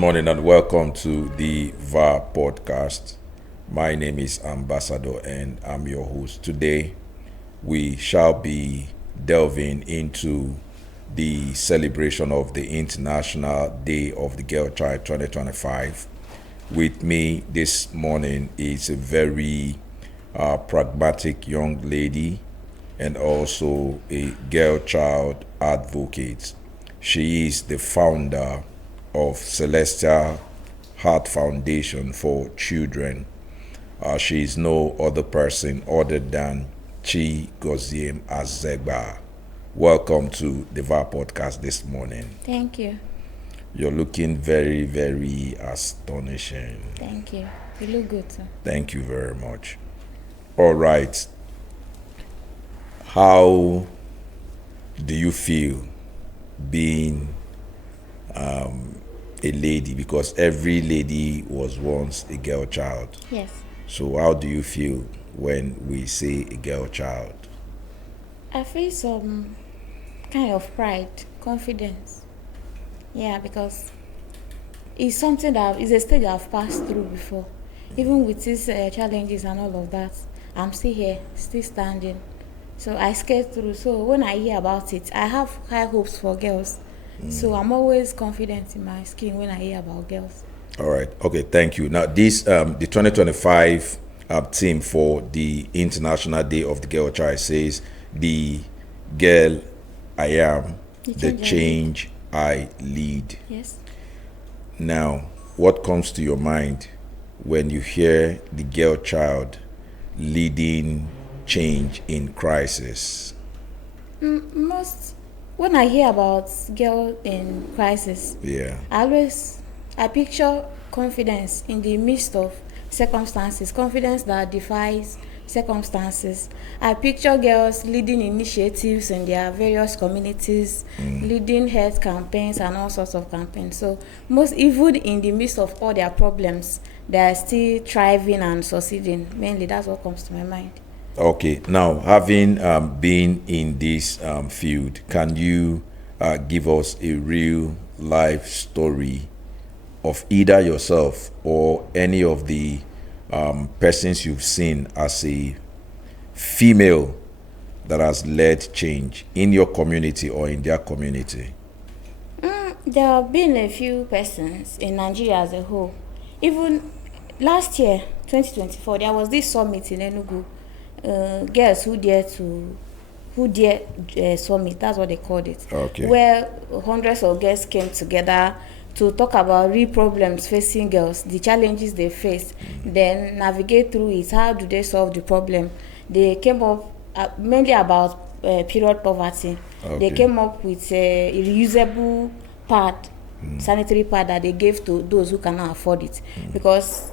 morning and welcome to the VAR Podcast. My name is Ambassador and I'm your host. Today, we shall be delving into the celebration of the International Day of the Girl Child 2025. With me this morning is a very pragmatic young lady and also a girl child advocate. She is the founder of Celestial Heart Foundation for Children. She is no other person other than Chigoziem Azegba. Welcome to the VAR Podcast this morning. Thank you. You're looking very, very astonishing. Thank you. You look good, sir. Thank you very much. All right. How do you feel being a lady? Because every lady was once a girl child. Yes. So how do you feel when we say a girl child? I feel some kind of pride, confidence. Yeah, because it's something that is a stage I've passed through before. Even with these challenges and all of that, I'm still here, still standing. So I skated through. So when I hear about it, I have high hopes for girls. So I'm always confident in my skin when I hear about girls. All right. Okay. Thank you. Now, this the 2025 theme for the International Day of the Girl Child says, "The girl I am, the change I lead." Yes. Now, what comes to your mind when you hear the girl child leading change in crisis? When I hear about girl in crisis, Yeah. I picture confidence in the midst of circumstances, confidence that defies circumstances. I picture girls leading initiatives in their various communities, leading health campaigns and all sorts of campaigns. So most, even in the midst of all their problems, they are still thriving and succeeding. Mainly, that's what comes to my mind. Okay. Now, having been in this field, can you give us a real life story of either yourself or any of the persons you've seen as a female that has led change in your community or in their community? There have been a few persons in Nigeria as a whole. Even last year, 2024, there was this summit in Enugu. Girls who dare summit, that's what they called it. Okay. Where hundreds of girls came together to talk about real problems facing girls, the challenges they face, then navigate through it. How do they solve the problem? They came up mainly about period poverty. Okay. They came up with a reusable pad, sanitary pad that they gave to those who cannot afford it. Because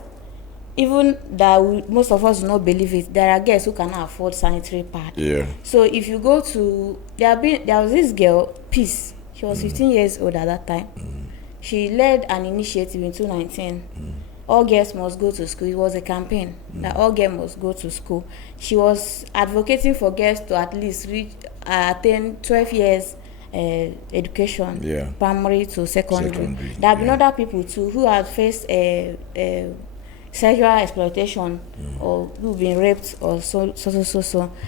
even that most of us do not believe it, there are girls who cannot afford sanitary pad. Yeah. So if you go to, there was this girl, Peace. She was 15 years old at that time. She led an initiative in 2019. All girls must go to school. It was a campaign that all girls must go to school. She was advocating for girls to at least attain 12 years education, Yeah. primary to secondary. There have been yeah. other people too who have faced sexual exploitation or who've been raped or so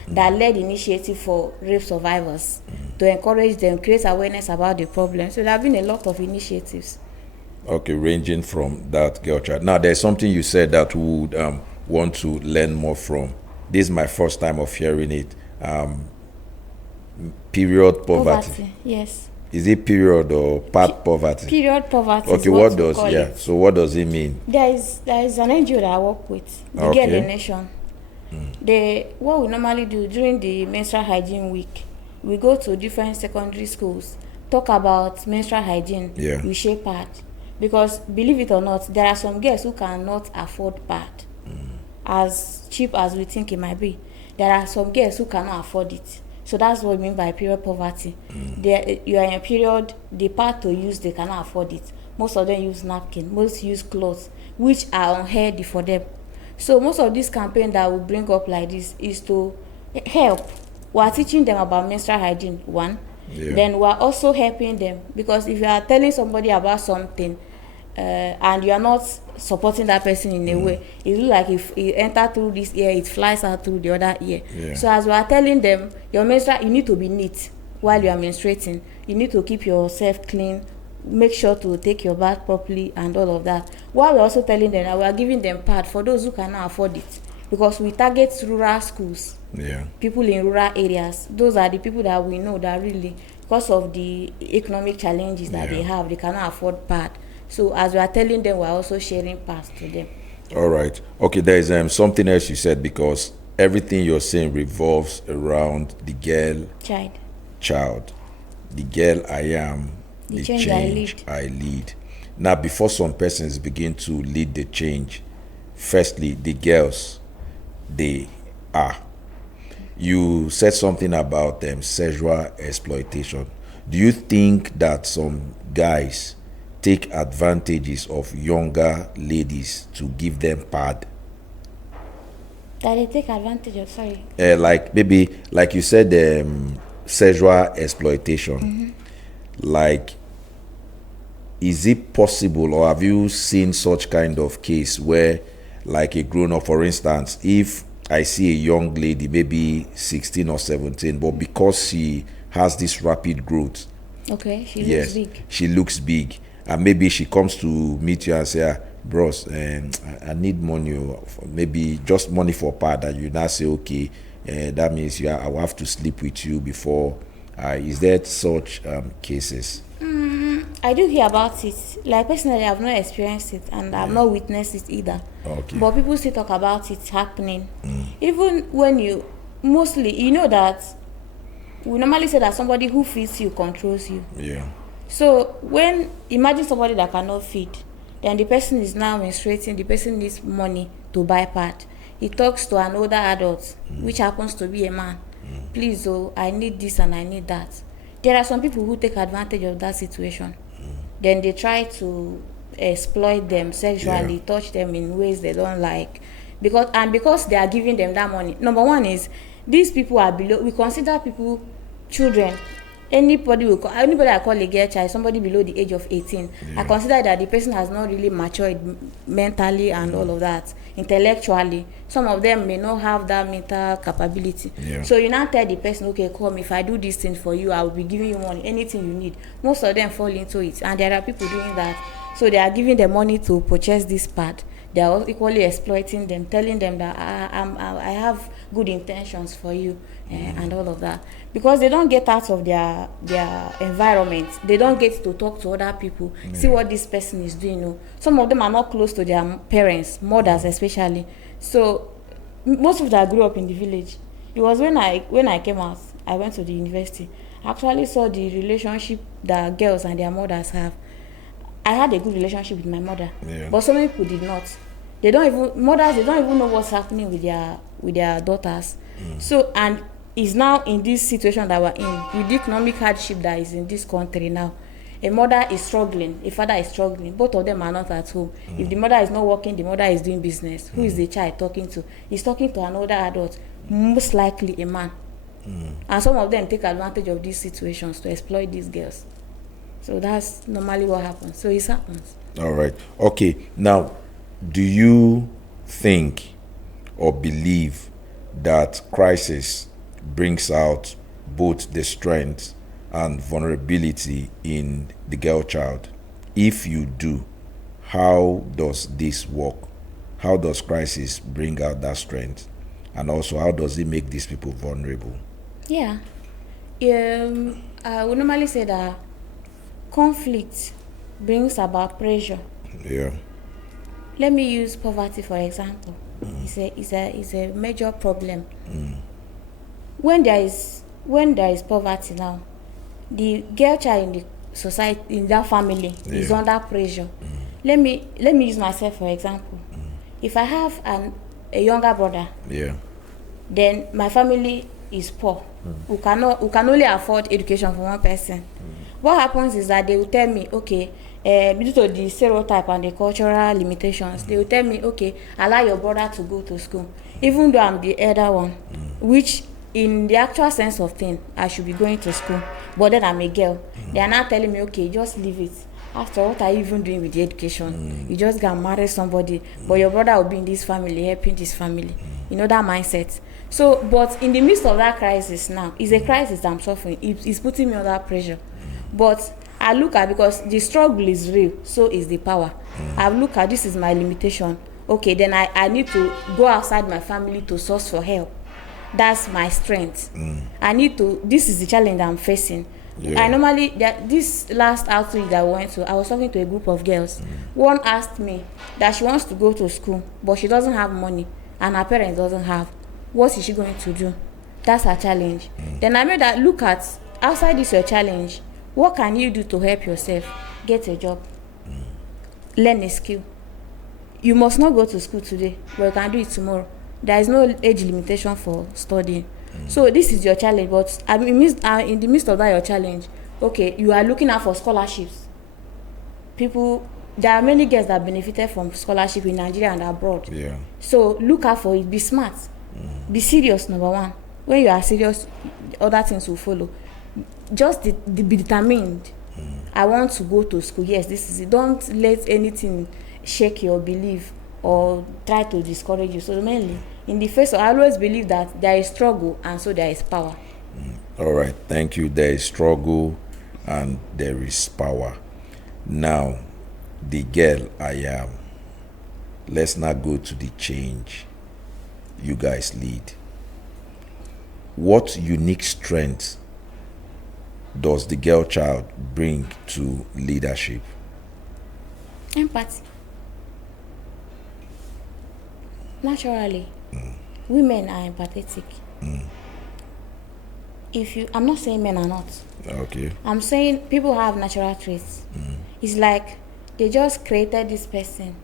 that led initiative for rape survivors to encourage them, create awareness about the problem. So there have been a lot of initiatives. Okay, ranging from that girl child. Now, there's something you said that we would want to learn more from. This is my first time of hearing it. Period poverty. Yes. Is it period or part poverty? Period poverty. Okay, what does So what does it mean? There is an NGO that I work with, the Okay. Girl in Nation. What we normally do during the menstrual hygiene week, we go to different secondary schools, talk about menstrual hygiene. Yeah. We share pad. Because believe it or not, there are some girls who cannot afford pad. As cheap as we think it might be. There are some girls who cannot afford it. So that's what we mean by period poverty. You are in a period, the part to use, they cannot afford it. Most of them use napkin, most use clothes, which are unhealthy for them. So most of this campaign that we bring up like this is to help. We are teaching them about menstrual hygiene, one. Yeah. Then we are also helping them, because if you are telling somebody about something, and you are not supporting that person in a way, it looks like if it enter through this ear, it flies out through the other ear. Yeah. So as we are telling them, your menstrual, you need to be neat while you are menstruating. You need to keep yourself clean, make sure to take your bath properly and all of that. While we're also telling them that we are giving them pad for those who cannot afford it, because we target rural schools, people in rural areas. Those are the people that we know that really, because of the economic challenges that they have, they cannot afford pad. So as we are telling them, we're also sharing pads to them. All right. Okay, there is something else you said, because everything you're saying revolves around the girl child. The girl I am, the change I lead. Now, before some persons begin to lead the change, firstly, the girls, they are. You said something about sexual exploitation. Do you think that some guys take advantages of younger ladies to give them pad? That they take advantage of, sorry? Like maybe, like you said, sexual exploitation. Like, is it possible, or have you seen such kind of case where, like a grown-up, for instance, if I see a young lady, maybe 16 or 17, but because she has this rapid growth, she looks big. She looks big, and maybe she comes to meet you and say, bros, I need money, or maybe just money for pad, and you now say, okay, that means I will have to sleep with you before. Is there such cases? I do hear about it. Like, personally, I've not experienced it, and I've not witnessed it either. Okay. But people still talk about it happening. Even when mostly, you know that we normally say that somebody who feeds you controls you. Yeah. So imagine somebody that cannot feed, then the person is now menstruating, the person needs money to buy pad. He talks to an older adult, which happens to be a man. Please, I need this and I need that. There are some people who take advantage of that situation. Then they try to exploit them sexually, touch them in ways they don't like. Because they are giving them that money. Number one is, these people are below, we consider people children. Anybody I call a girl child, somebody below the age of 18. I consider that the person has not really matured mentally and all of that, intellectually. Some of them may not have that mental capability. So you now tell the person, okay, come, if I do this thing for you, I will be giving you money, anything you need. Most of them fall into it, and there are people doing that. So they are giving them money to purchase this pad. They are equally exploiting them, telling them that I have good intentions for you, and all of that. Because they don't get out of their environment. They don't get to talk to other people, see what this person is doing. Some of them are not close to their parents, mothers especially. So most of them grew up in the village. It was when I came out, I went to the university. I actually saw the relationship that girls and their mothers have. I had a good relationship with my mother, but so many people did not. They don't even know what's happening with their daughters. So, and is now in this situation that we're in, with the economic hardship that is in this country now. A mother is struggling, a father is struggling. Both of them are not at home. If the mother is not working, the mother is doing business. Who is the child talking to? He's talking to an older adult, most likely a man. And some of them take advantage of these situations to exploit these girls. So that's normally what happens. So it happens. All right. Okay. Now, do you think or believe that crisis brings out both the strength and vulnerability in the girl child? If you do, how does this work? How does crisis bring out that strength? And also, how does it make these people vulnerable? Yeah. I would normally say that conflict brings about pressure. Yeah. Let me use poverty for example. It's a major problem. When there is poverty now, the girl child in the society, in that family, is under pressure. Let me use myself for example. If I have a younger brother, then my family is poor. We can only afford education for one person. What happens is that they will tell me, okay, due to the stereotype and the cultural limitations, they will tell me, okay, allow your brother to go to school, even though I'm the elder one, which in the actual sense of thing, I should be going to school, but then I'm a girl. They are now telling me, okay, just leave it. after what are you even doing with the education? You just gonna marry somebody, but your brother will be in this family, helping this family. You know that mindset. So, but in the midst of that crisis now, it's a crisis I'm suffering. It's putting me under pressure. But I look at, because the struggle is real, so is the power. I look at, this is my limitation. Okay, then I need to go outside my family to source for help. That's my strength. I need to, this is the challenge I'm facing. I normally, this last outreach that I went to, I was talking to a group of girls. One asked me that she wants to go to school, but she doesn't have money, and her parents doesn't have. What is she going to do? That's her challenge. Then I made that look at, outside this your challenge, what can you do to help yourself? Get a job. Learn a skill. You must not go to school today, but you can do it tomorrow. There is no age limitation for studying. So this is your challenge, but in the midst of that your challenge, okay, you are looking out for scholarships. There are many girls that benefited from scholarship in Nigeria and abroad. Yeah. So look out for it. Be smart. Be serious, number one. When you are serious, other things will follow. Just be determined. I want to go to school. Yes, this is it. Don't let anything shake your belief or try to discourage you. So mainly, in the face of, I always believe that there is struggle and so there is power. All right, thank you. There is struggle and there is power. Now, the girl I am, let's not go to the change you guys lead. What unique strength does the girl child bring to leadership? Empathy. Naturally, women are empathetic. I'm not saying men are not. Okay. I'm saying people have natural traits. It's like they just created this person.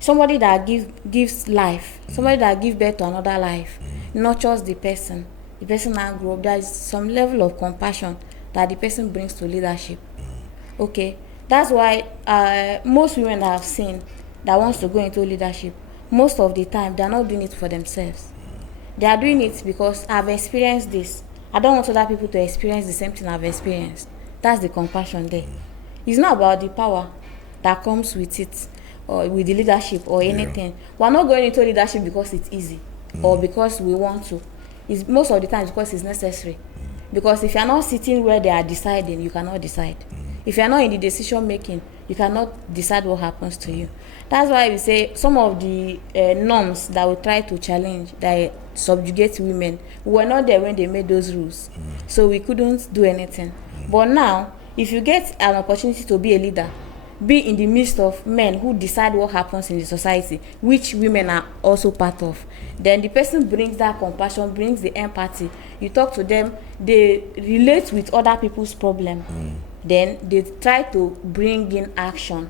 Somebody that gives life. Somebody that gives birth to another life. Nurtures the person. The person now grow up. There is some level of compassion that the person brings to leadership. Okay. That's why most women that I've seen that wants to go into leadership, most of the time, they're not doing it for themselves. They are doing it because I've experienced this. I don't want other people to experience the same thing I've experienced. That's the compassion there. It's not about the power that comes with it, or with the leadership or anything. We're not going into leadership because it's easy or because we want to. It's most of the time because it's necessary. Because if you're not sitting where they are deciding, you cannot decide. If you're not in the decision making, you cannot decide what happens to you. That's why we say some of the norms that we try to challenge, that subjugate women, we were not there when they made those rules. So we couldn't do anything. But now, if you get an opportunity to be a leader, be in the midst of men who decide what happens in the society, which women are also part of, then the person brings that compassion, brings the empathy. You talk to them, they relate with other people's problem. Then they try to bring in action.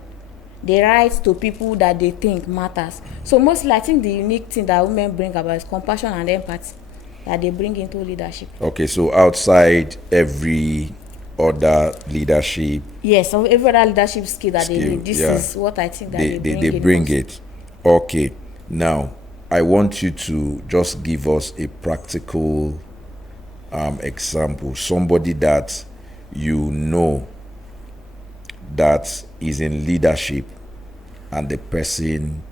They write to people that they think matters. So mostly I think the unique thing that women bring about is compassion and empathy that they bring into leadership. Okay, so outside every other leadership, yes, so every other leadership skill that they need, this is what I think that they bring it. Okay, now I want you to just give us a practical example. Somebody that you know that is in leadership and the person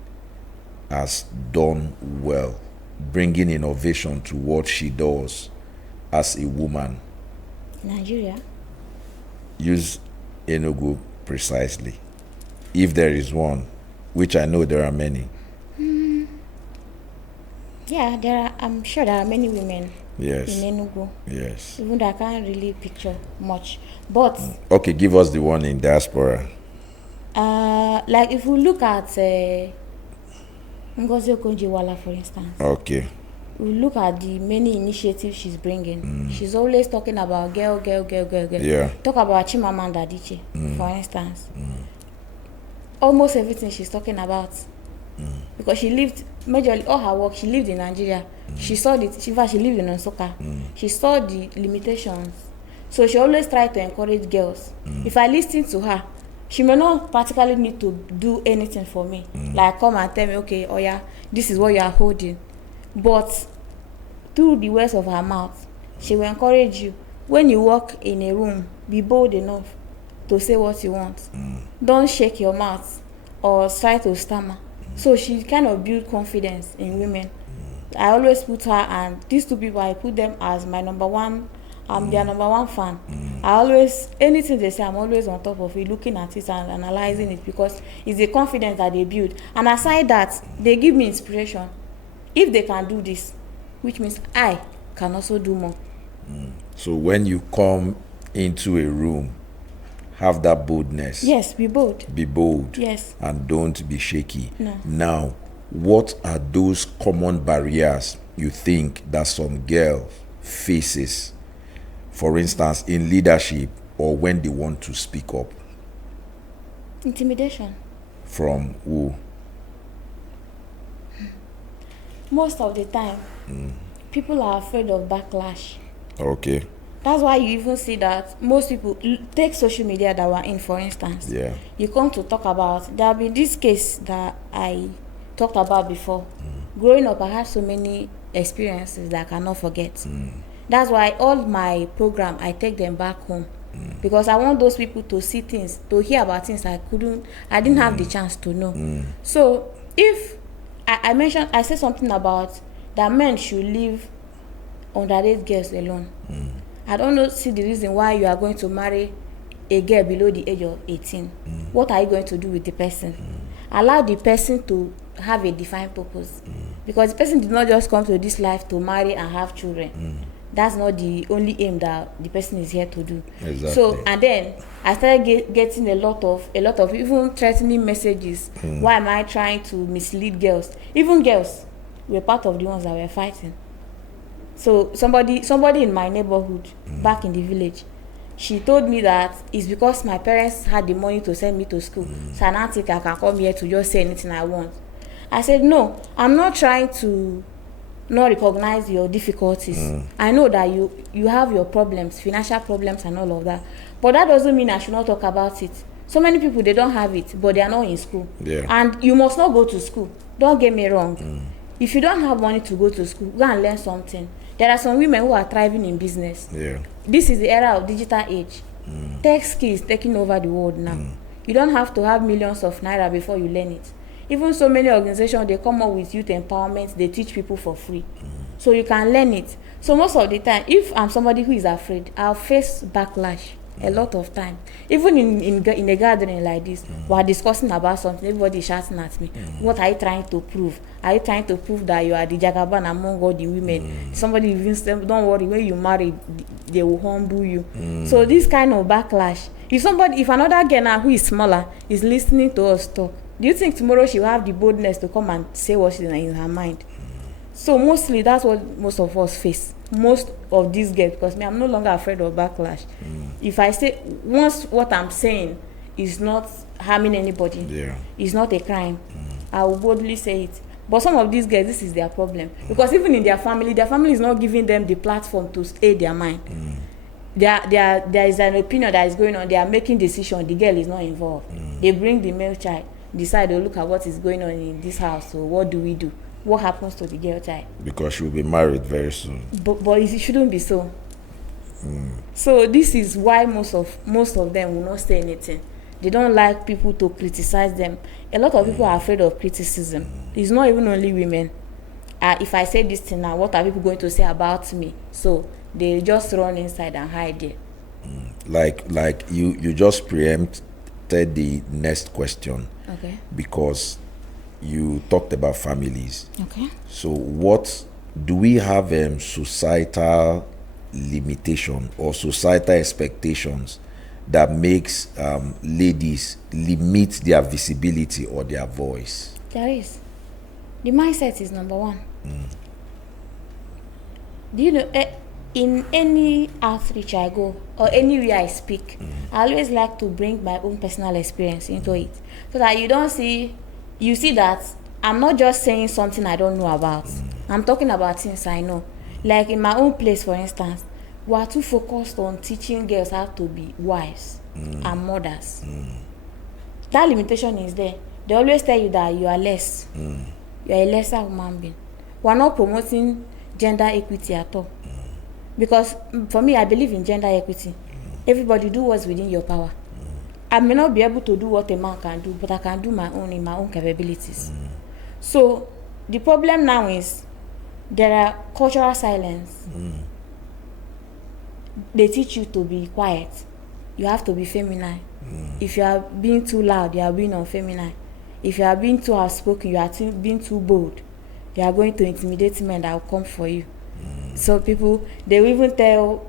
has done well, bringing innovation to what she does as a woman. Nigeria. Use Enugu precisely, if there is one, which I know there are many. Yeah, I'm sure there are many women. Yes. In Enugu. Yes. Even though I can't really picture much. But okay, give us the one in diaspora. Like if we look at Chigoziem Azegba, for instance. Okay. We look at the many initiatives she's bringing. She's always talking about girl. Yeah. Talk about Chimamanda Adichie, for instance. Almost everything she's talking about. Because she lived, majorly all her work, she lived in Nigeria. She saw she lived in Nsukka. She saw the limitations. So she always tried to encourage girls. If I listen to her, she may not particularly need to do anything for me. Like come and tell me, okay, oh yeah, this is what you are holding. But through the words of her mouth, she will encourage you. When you walk in a room, be bold enough to say what you want. Don't shake your mouth or try to stammer. So she kind of built confidence in women. I always put her and these two people, I put them as my number one. I'm their number one fan. I always, anything they say, I'm always on top of it, looking at it and analyzing it, because it's the confidence that they build. And aside that, they give me inspiration. If they can do this, which means I can also do more. So when you come into a room, have that boldness. Yes, be bold. Be bold. Yes. And don't be shaky. No. Now, what are those common barriers you think that some girl faces, for instance, in leadership or when they want to speak up? Intimidation. From who? Most of the time, people are afraid of backlash. Okay. That's why you even see that most people take social media that we're in, for instance. Yeah. You come to talk about, there'll be this case that I talked about before. Growing up, I had so many experiences that I cannot forget. That's why all my program, I take them back home. Because I want those people to see things, to hear about things I didn't have the chance to know. So if I said something about that men should leave underage girls alone. I don't see the reason why you are going to marry a girl below the age of 18. What are you going to do with the person? Allow the person to have a defined purpose. Because the person did not just come to this life to marry and have children. That's not the only aim that the person is here to do. Exactly. So, and then I started getting a lot of even threatening messages. Why am I trying to mislead girls? Even girls were part of the ones that were fighting. So somebody in my neighborhood, back in the village, she told me that it's because my parents had the money to send me to school. So I don't think I can come here to just say anything I want. I said, no, I'm not trying to not recognize your difficulties. I know that you have your problems, financial problems and all of that. But that doesn't mean I should not talk about it. So many people, they don't have it, but they are not in school. Yeah. And you must not go to school. Don't get me wrong. If you don't have money to go to school, go and learn something. There are some women who are thriving in business. Yeah. This is the era of digital age. Tech skills taking over the world now. You don't have to have millions of naira before you learn it. Even so many organizations, they come up with youth empowerment, they teach people for free. So you can learn it. So most of the time, if I'm somebody who is afraid, I'll face backlash a lot of time. Even in a gathering like this, we're discussing about something, everybody is shouting at me. What are you trying to prove? Are you trying to prove that you are the jagaban among all the women? Somebody even said, don't worry, when you marry, they will humble you. So this kind of backlash, if another girl now who is smaller is listening to us talk, do you think tomorrow she will have the boldness to come and say what's in her mind? So mostly that's what most of us face. Most of these girls, because I'm no longer afraid of backlash. If I say once what I'm saying is not harming anybody, it's not a crime, I will boldly say it. But some of these girls, this is their problem. Because even in their family is not giving them the platform to stay their mind. There is an opinion that is going on. They are making decision. The girl is not involved. They bring the male child, decide to look at what is going on in this house. So what do we do? What happens to the girl child? Because she will be married very soon. But it shouldn't be so. So this is why most of them will not say anything. They don't like people to criticize them. A lot of people are afraid of criticism. It's not even only women. If I say this thing now, what are people going to say about me? So they just run inside and hide there. Like you just preempted the next question. Okay. Because you talked about families. Okay. So what do we have societal limitation or societal expectations that makes ladies limit their visibility or their voice? There is. The mindset is number one. Do you know, in any outreach I go or anywhere I speak, I always like to bring my own personal experience into it, so that you see that I'm not just saying something I don't know about. I'm talking about things I know. Like in my own place, for instance, we are too focused on teaching girls how to be wives and mothers. That limitation is there. They always tell you that you are less. You are a lesser human being. We are not promoting gender equity at all. Because for me, I believe in gender equity. Everybody do what's within your power. I may not be able to do what a man can do, but I can do my own in my own capabilities. So the problem now is there are cultural silence. They teach you to be quiet. You have to be feminine. If you are being too loud, you are being unfeminine. If you are being too outspoken, you are being too bold. You are going to intimidate men that will come for you. So people, they will even tell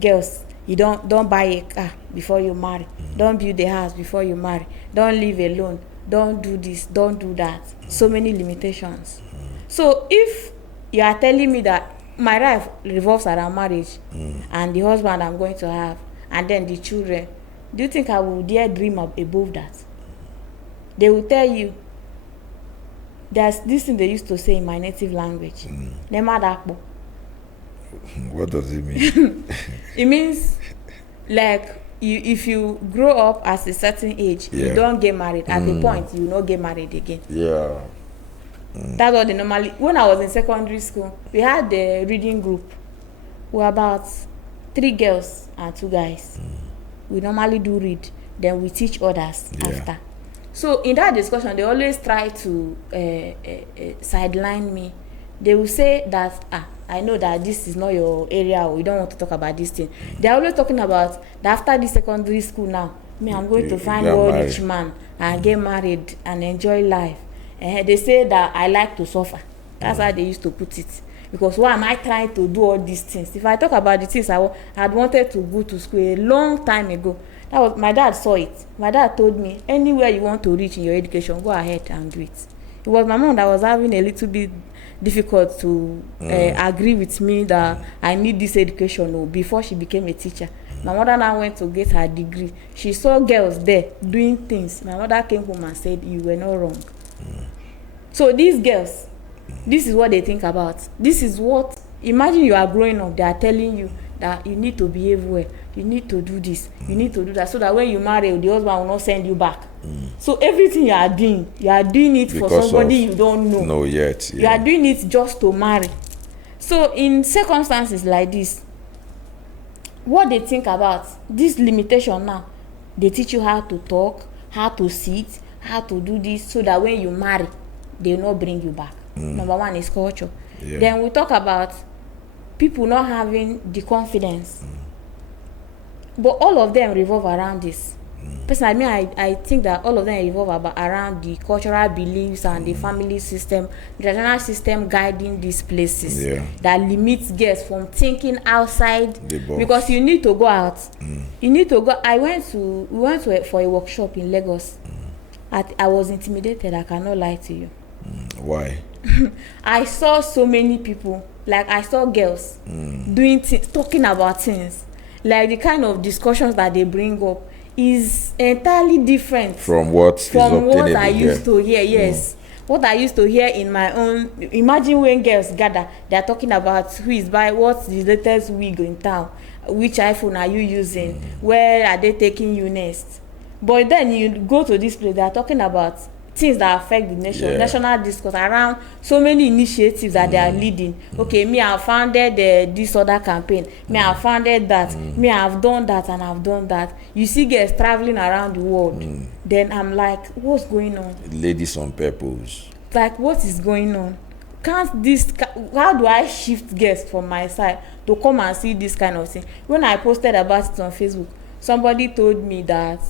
girls, you don't buy a car before you marry. Don't build a house before you marry. Don't live alone. Don't do this. Don't do that. So many limitations. So if you are telling me that my life revolves around marriage and the husband I'm going to have and then the children, do you think I will dare dream above that? They will tell you, there's this thing they used to say in my native language. What does it mean? It means like if you grow up at a certain age, you don't get married. At the point, you will not get married again. Yeah. That's what they normally. When I was in secondary school, we had the reading group. We were about 3 girls and 2 guys. We normally do read, then we teach others after. So in that discussion, they always try to sideline me. They will say that I know that this is not your area, or you don't want to talk about this thing. They're always talking about that after this secondary school now, I'm going to find one rich man and get married and enjoy life. They say that I like to suffer. That's how they used to put it. Because why am I trying to do all these things? If I talk about the things I had wanted to go to school a long time ago, that was my dad saw it. My dad told me, anywhere you want to reach in your education, go ahead and do it. It was my mom that was having a little bit difficult to agree with me that I need this education before she became a teacher. My mother now went to get her degree. She saw girls there doing things. My mother came home and said, you were not wrong. So these girls, this is what they think about. This is what, imagine you are growing up, they are telling you that you need to behave well, you need to do this, you need to do that, so that when you marry, the husband will not send you back. So everything you are doing it because for somebody you don't know. No yet. You are doing it just to marry. So in circumstances like this, what they think about this limitation now, they teach you how to talk, how to sit, how to do this, so that when you marry, they will not bring you back. Number one is culture. Then we talk about people not having the confidence. But all of them revolve around this. Personally, I think that all of them revolve around the cultural beliefs and the family system, the traditional system guiding these places that limits girls from thinking outside the box. Because you need to go out. You need to go. We went for a workshop in Lagos. I was intimidated. I cannot lie to you. Why? I saw so many people. Like I saw girls doing talking about things. Like the kind of discussions that they bring up is entirely different from what I used to hear. Yes. What I used to hear in my own. Imagine when girls gather, they are talking about who is buying, what's the latest wig in town, which iPhone are you using, where are they taking you next. But then you go to this place, they are talking about things that affect the nation, national discourse around so many initiatives that they are leading. Okay, me, I founded this other campaign. Me, I founded that. Me, I've done that and I've done that. You see girls traveling around the world. Then I'm like, what's going on? Ladies on purpose. Like, what is going on? How do I shift guests from my side to come and see this kind of thing? When I posted about it on Facebook, somebody told me that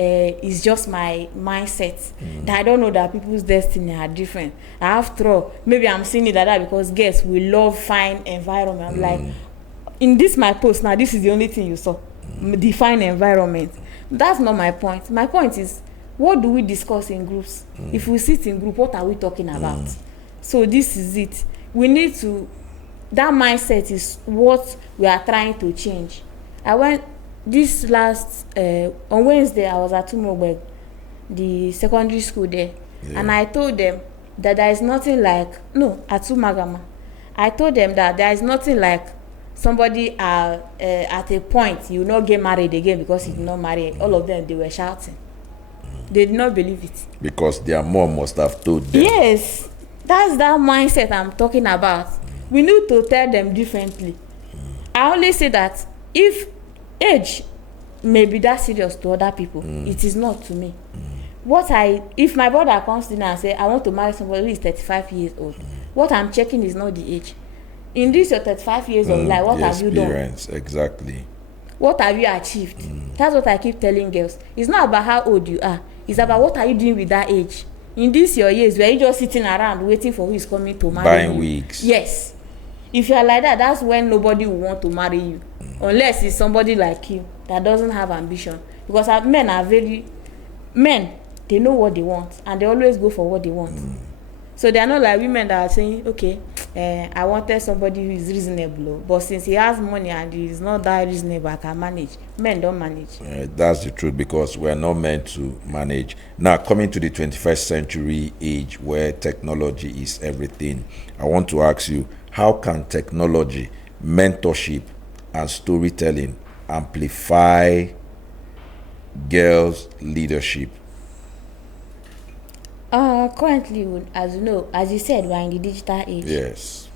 it's just my mindset that I don't know that people's destiny are different. After all, maybe I'm seeing it like that because guests will love fine environment. I'm like, in this my post now, this is the only thing you saw, the fine environment. That's not my point. My point is, what do we discuss in groups? If we sit in group, what are we talking about? So this is it. We need to. That mindset is what we are trying to change. I went. This last on Wednesday, I was at Tumobeg, the secondary school there, and I told them that there is nothing like at Tumagama. I told them that there is nothing like somebody at a point you will not get married again because you did not marry. All of them, they were shouting. They did not believe it because their mom must have told them. Yes, that's that mindset I'm talking about. We need to tell them differently. I only say that if age maybe that serious to other people. It is not to me. If my brother comes to me and say, I want to marry somebody who is 35 years old, what I'm checking is not the age. In this your 35 years of life, what have you done? Exactly. What have you achieved? That's what I keep telling girls. It's not about how old you are. It's about what are you doing with that age. In this your years, where you just sitting around waiting for who is coming to marry you. Buying wigs. Yes. If you are like that, that's when nobody will want to marry you. Unless it's somebody like you that doesn't have ambition. Because men, they know what they want. And they always go for what they want. So they are not like women that are saying, okay, I wanted somebody who is reasonable, but since he has money and he is not that reasonable, I can manage. Men don't manage. That's the truth, because we are not meant to manage. Now, coming to the 21st century age where technology is everything, I want to ask you, how can technology, mentorship, and storytelling amplify girls' leadership? Currently, as you know, as you said, we are in the digital age. Yes.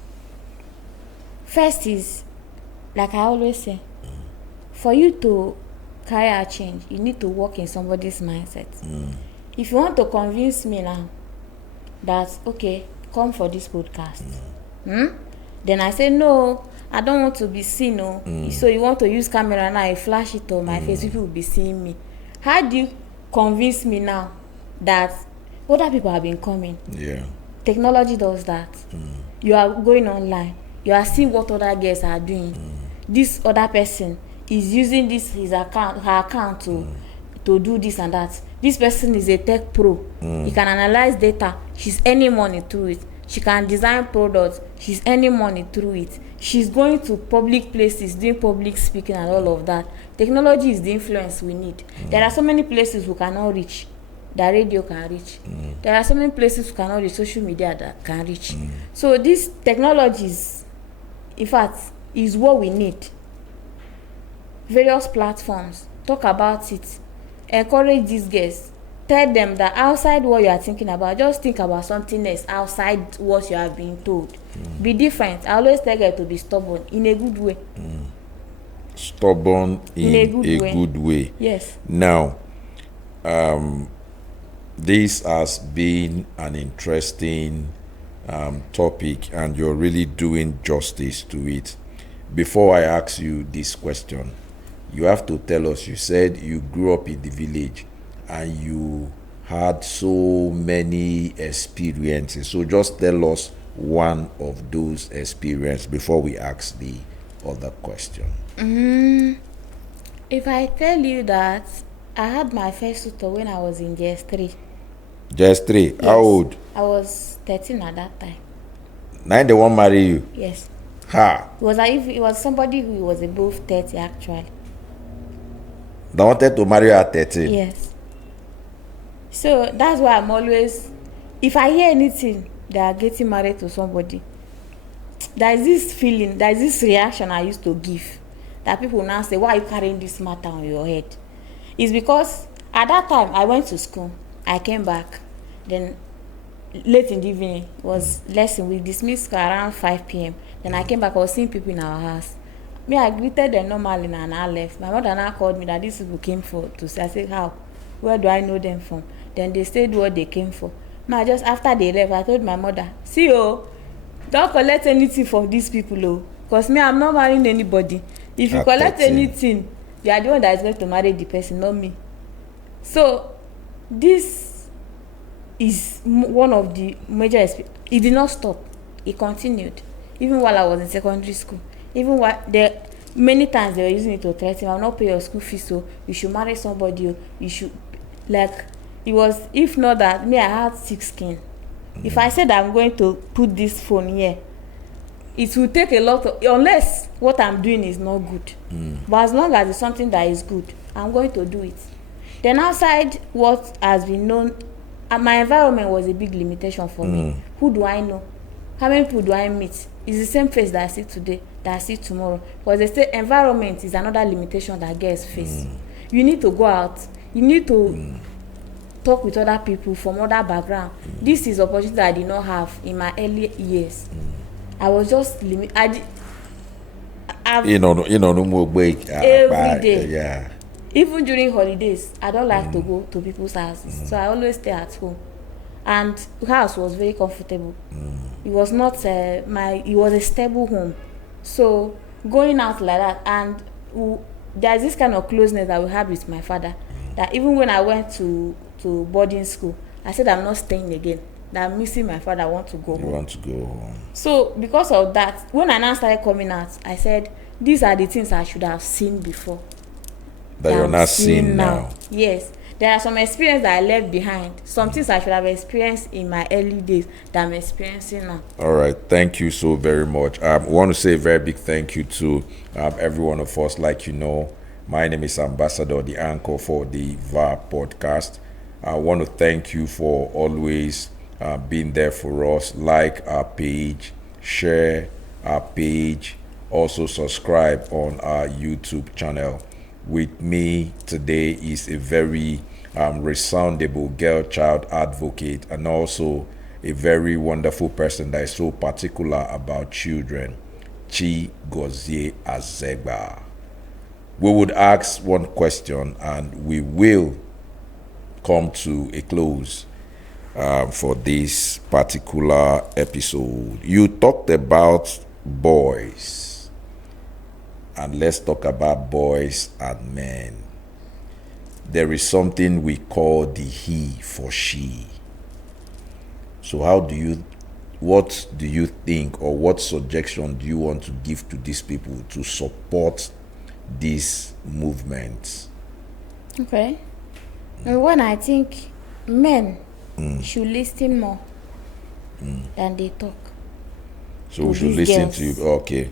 First is, like I always say, for you to carry out change, you need to work in somebody's mindset. If you want to convince me now that, okay, come for this podcast, then I say, no, I don't want to be seen. So you want to use camera now, you flash it on my face, people will be seeing me. How do you convince me now that other people have been coming? Yeah. Technology does that. You are going online. You are seeing what other girls are doing. This other person is using her account to do this and that. This person is a tech pro. He can analyze data. She's earning money through it. She can design products. She's earning money through it. She's going to public places, doing public speaking and all of that. Technology is the influence we need. There are so many places we cannot reach that radio can reach. There are so many places we cannot reach, social media that can reach. So these technologies, in fact, is what we need. Various platforms, talk about it, encourage these girls, tell them that outside what you are thinking about, just think about something else outside what you have been told. Be different. I always tell girls to be stubborn in a good way. Stubborn in a good way. Yes. Now, this has been an interesting topic, and you're really doing justice to it. Before I ask you this question, you have to tell us, you said you grew up in the village and you had so many experiences. So just tell us one of those experiences before we ask the other question. If I tell you that I had my first tutor when I was in JS3. JS3? Yes. How old? I was 13 at that time. Now they won't marry you? Yes. Ha! It was somebody who was above 30 actually. They wanted to marry you at 13? Yes. So that's why I'm always, if I hear anything, they are getting married to somebody, there is this feeling, there is this reaction I used to give, that people now say, why are you carrying this matter on your head? It's because at that time I went to school, I came back, then late in the evening was lesson, we dismissed around 5 p.m. Then I came back, I was seeing people in our house. Me, I greeted them normally and I left. My mother now called me that these people came to say. I said, how? Where do I know them from? Then they said what they came for. Just after they left, I told my mother, see, don't collect anything from these people, because me, I'm not marrying anybody. If you collect anything, you are the one that is going to marry the person, not me. So this is one of the major experiences. It did not stop. It continued. Even while I was in secondary school. Even while many times they were using it to threaten, I'll not pay your school fees, so you should marry somebody, you should, like, it was, if not that, me, I had thick skin. If I said I'm going to put this phone here, it will take a lot of, unless what I'm doing is not good. But as long as it's something that is good, I'm going to do it. Then outside what has been known, my environment was a big limitation for me. Who do I know? How many people do I meet? It's the same face that I see today, that I see tomorrow. Because they say environment is another limitation that girls face. You need to go out. You need to talk with other people from other background. This is opportunity that I did not have in my early years. I was just limited. Every day. Yeah. even during holidays, I don't like to go to people's houses. So I always stay at home. And the house was very comfortable. It was not it was a stable home. So going out like that, and there's this kind of closeness that we had with my father, that even when I went to boarding school, I said I'm not staying again, that I'm missing my father, I want to go home. You want to go home. So because of that, when I now started coming out, I said these are the things I should have seen before That you're not seeing now. Yes, there are some experiences that I left behind, some things I should have experienced in my early days that I'm experiencing now. All right, thank you so very much. I want to say a very big thank you to every one of us. Like you know, my name is Ambassador, the anchor for the VAR Podcast. I want to thank you for always being there for us. Like our page, share our page, also subscribe on our YouTube channel. With me today is a very resoundable girl child advocate, and also a very wonderful person that is so particular about children, Chigoziem Azegba. We would ask one question and we will come to a close for this particular episode. You talked about boys, and let's talk about boys and men. There is something we call the he for she. So what do you think, or what suggestion do you want to give to these people to support this movement? Okay. When I think men should listen more than they talk. So we should listen to you. Okay.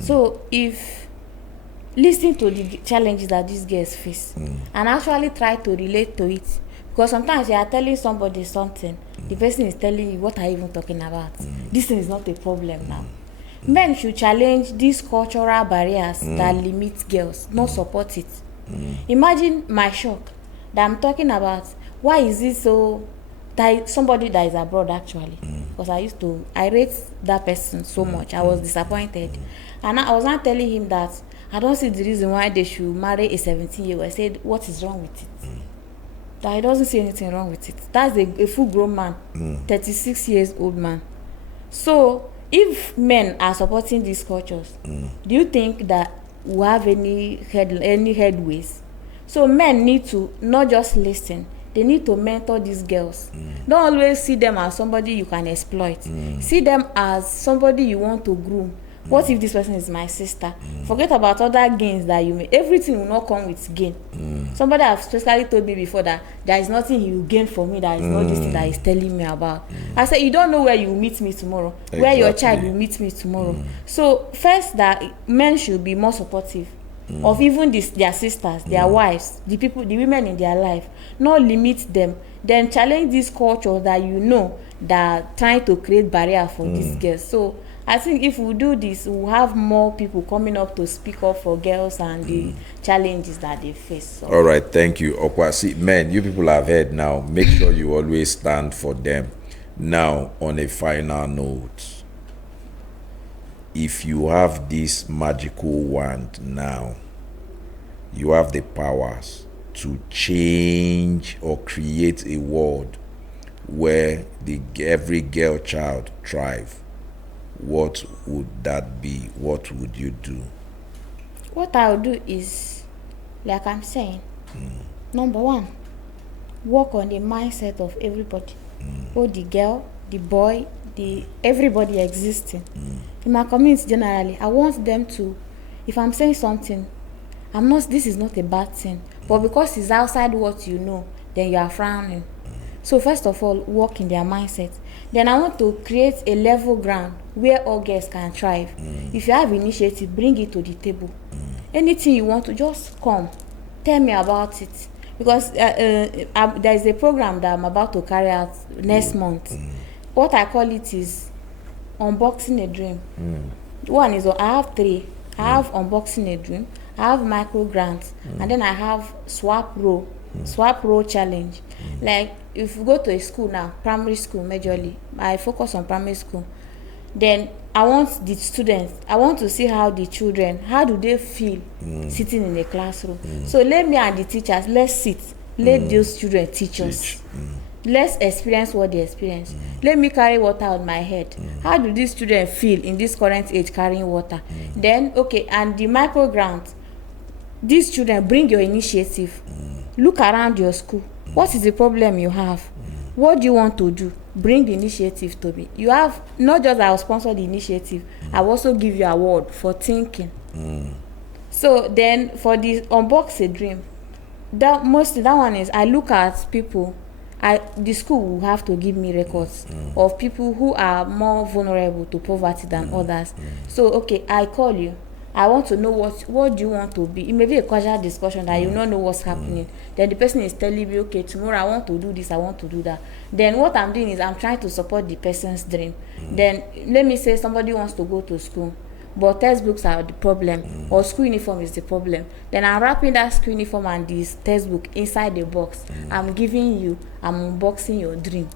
So if listen to the challenges that these girls face and actually try to relate to it, because sometimes you are telling somebody something, the person is telling you, what are you even talking about? This thing is not a problem now. Men should challenge these cultural barriers that limit girls, not support it. Imagine my shock that I'm talking about, why is it so that somebody that is abroad actually, because I rate that person so much, I was disappointed, and I was not telling him that I don't see the reason why they should marry a 17-year-old. I said, what is wrong with it? That he doesn't see anything wrong with it. That's a full-grown man, 36 years old man. So if men are supporting these cultures, do you think that we have any headways? So men need to not just listen, they need to mentor these girls. Don't always see them as somebody you can exploit. See them as somebody you want to groom. What if this person is my sister? Forget about other gains that you make. Everything will not come with gain. Somebody has specifically told me before that there is nothing he will gain for me that is not this thing that he's telling me about. I said, you don't know where you will meet me tomorrow, where your child will meet me tomorrow. So first, that men should be more supportive of even their sisters, their wives, the women in their life. Not limit them. Then challenge this culture that you know that are trying to create barrier for these girls. So I think if we do this, we'll have more people coming up to speak up for girls and the challenges that they face. So. All right, thank you, Okwa. See, men, you people have heard now. Make sure you always stand for them. Now, on a final note, if you have this magical wand now, you have the powers to change or create a world where every girl child thrive. What would that be? What would you do? What I would do is, like I'm saying, number one, work on the mindset of everybody. Both the girl, the boy, everybody existing. In my community generally, I want them to, if I'm saying something, this is not a bad thing, but because it's outside what you know, then you are frowning. So first of all, work in their mindset. Then I want to create a level ground where all girls can thrive. If you have initiative, bring it to the table. Anything you want to, just come, tell me about it. Because there is a program that I'm about to carry out next month. What I call it is unboxing a dream. One is, I have three. I have unboxing a dream, I have micro grants, and then I have swap row challenge. Like if you go to a school now, primary school majorly, I focus on primary school. Then I want the students, I want to see how the children, how do they feel sitting in a classroom. So let me and the teachers, let's sit, let those children teach us. Let's experience what they experience. Let me carry water on my head. How do these children feel in this current age carrying water? Then, okay, and the micro grant, these children, bring your initiative. Look around your school. What is the problem you have? What do you want to do? Bring the initiative to me. You have, not just I will sponsor the initiative, I will also give you award for thinking. So then for the unbox a dream, that one is I look at people. The school will have to give me records of people who are more vulnerable to poverty than others. So okay, I call you. I want to know what do you want to be. It may be a casual discussion that you don't know what's happening. Then the person is telling me, okay, tomorrow I want to do this, I want to do that. Then what I'm doing is I'm trying to support the person's dream. Then let me say somebody wants to go to school, but textbooks are the problem, or school uniform is the problem. Then I'm wrapping that school uniform and this textbook inside the box. I'm unboxing your dream.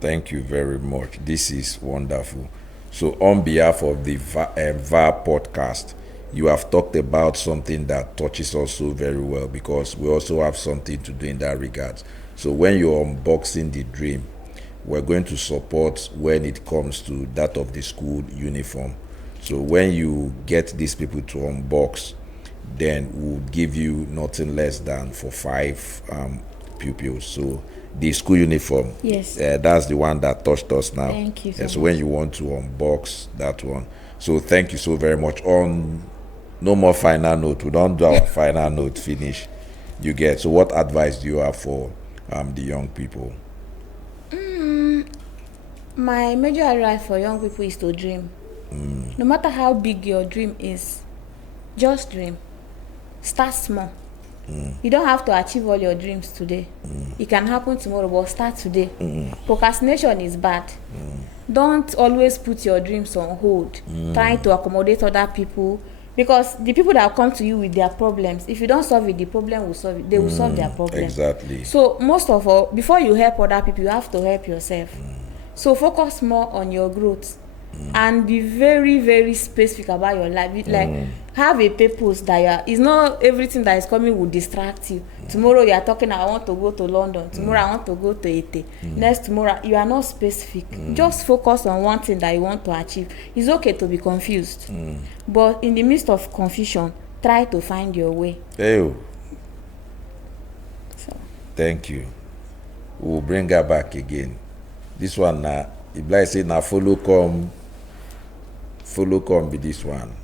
Thank you very much. This is wonderful. So on behalf of the VAR Podcast, you have talked about something that touches us so very well, because we also have something to do in that regard. So when you're unboxing the dream, we're going to support when it comes to that of the school uniform. So when you get these people to unbox, then we'll give you nothing less than for 5 pupils. So the school uniform, yes, that's the one that touched us now. Thank you so so much. when you want to unbox that one, so thank you so very much. On no more final note, we don't do our final note finish, you get. So what advice do you have for the young people? My major advice for young people is to dream. No matter how big your dream is, just dream. Start small. You don't have to achieve all your dreams today. It can happen tomorrow, but start today. Procrastination is bad. Don't always put your dreams on hold, trying to accommodate other people, because the people that come to you with their problems, if you don't solve it, the problem will solve it. They will solve their problem. Exactly. So most of all, before you help other people, you have to help yourself. So focus more on your growth and be very, very specific about your life. Like have a purpose that it's not everything that is coming will distract you. Tomorrow you are talking, I want to go to London. Tomorrow I want to go to Ete. Next tomorrow you are not specific. Just focus on one thing that you want to achieve. It's okay to be confused, but in the midst of confusion, try to find your way. Hey, So. thank you. We'll bring her back again. This one now, if like say now follow come be this one.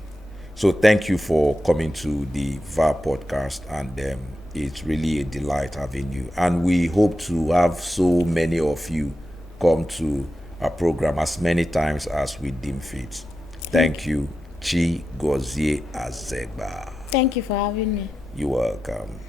So thank you for coming to the VAR Podcast, and it's really a delight having you. And we hope to have so many of you come to our program as many times as we deem fit. Thank you. Chigoziem Azegba. Thank you for having me. You're welcome.